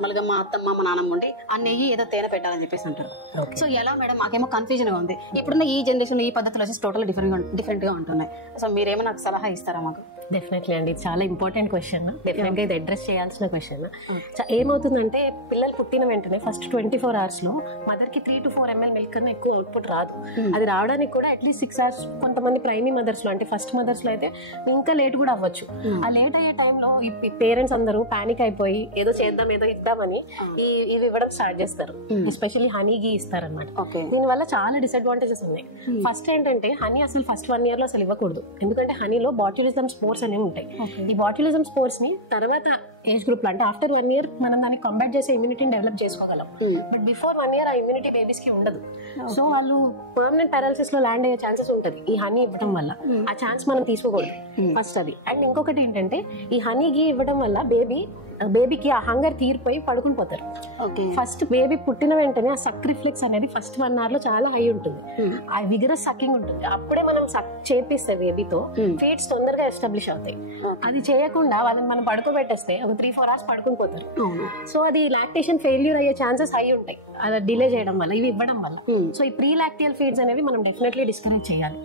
Normal గా మా అత్తమ్మ మా నాన్నమ్మ ఉండి ఆ నెయ్యి ఏదో తేనె పెట్టాలని చెప్పేసి అంటారు. సో ఎలా మేడం మాకేమో కన్ఫ్యూజన్ గా ఉంది. ఇప్పుడున్న ఈ జనరేషన్ ఈ పద్ధతులు వచ్చేసి టోటల్ డిఫరెంట్ గా ఉంటున్నాయి. సో మీరేమో నాకు సలహా ఇస్తారా మాకు? డెఫినెట్లీ అండి, చాలా ఇంపార్టెంట్ క్వశ్చన్. డెఫినెట్ గా ఇది అడ్రస్ చేయాల్సిన క్వశ్చన్. ఏమవుతుందంటే పిల్లలు పుట్టిన వెంటనే ఫస్ట్ 24 hours లో మదర్ కి 3 to 4 ml మిల్క్ కన్నా ఎక్కువ అవుట్పుట్ రాదు. అది రావడానికి కూడా అట్లీస్ట్ 6 hours, కొంతమంది ప్రైమరీ మదర్స్ లో అంటే ఫస్ట్ మదర్స్ లో అయితే ఇంకా లేట్ కూడా అవ్వచ్చు. ఆ లేట్ అయ్యే టైంలో ఈ పేరెంట్స్ అందరూ పానిక్ అయిపోయి ఏదో చేద్దాం ఏదో ఇద్దామని ఇవి ఇవ్వడం స్టార్ట్ చేస్తారు. ఎస్పెషల్లీ హనీ గీ ఇస్తారనమాట. దీని వల్ల చాలా డిసడ్వాంటేజెస్ ఉన్నాయి. ఫస్ట్ ఏంటంటే హనీ అసలు ఫస్ట్ 1 year లో అసలు ఇవ్వకూడదు. ఎందుకంటే హనీలో బాట్యులిజం స్పోర్స్ అనేవి ఉంటాయి. ఈ బాట్యులిజం స్పోర్స్ ని తర్వాత ఏజ్ గ్రూప్ లో అంటే ఆఫ్టర్ 1 year మనం దాన్ని కంబాట్ చేసే ఇమ్యూనిటీని డెవలప్ చేసుకోగలం. బట్ బిఫోర్ 1 year ఆ ఇమ్యూనిటీ బేబీస్ కి ఉండదు. సో వాళ్ళు పర్మనెంట్ పారాలిసిస్ లో ల్యాండ్ అయ్యే ఛాన్సెస్ ఉంటుంది ఈ హనీ ఇవ్వడం వల్ల. ఆ ఛాన్స్ మనం తీసుకోకూడదు ఫస్ట్ అది. అండ్ ఇంకొకటి ఏంటంటే ఈ హనీ గీ ఇవ్వడం వల్ల బేబీకి ఆ హంగర్ తీరిపోయి పడుకుని పోతారు. ఫస్ట్ బేబీ పుట్టిన వెంటనే ఆ సక్ రిఫ్లెక్స్ అనేది ఫస్ట్ 1 hour లో చాలా హై ఉంటుంది. ఆ విగరస్ సక్కింగ్ ఉంటుంది. అప్పుడే మనం సక్ చేపిస్తే బేబీతో ఫీడ్స్ తొందరగా ఎస్టాబ్లిష్ అవుతాయి. అది చేయకుండా వాళ్ళని మనం పడుకోబెట్టేస్తే ఒక 3-4 hours పడుకుని పోతారు. సో అది లాక్టేషన్ ఫెయిల్యూర్ అయ్యే ఛాన్సెస్ హై ఉంటాయి అది డిలే చేయడం వల్ల, ఇవి ఇవ్వడం వల్ల. సో ఈ ప్రీ లాక్టియల్ ఫీడ్స్ అనేవి మనం డెఫినెట్లీ డిస్కరేజ్ చేయాలి.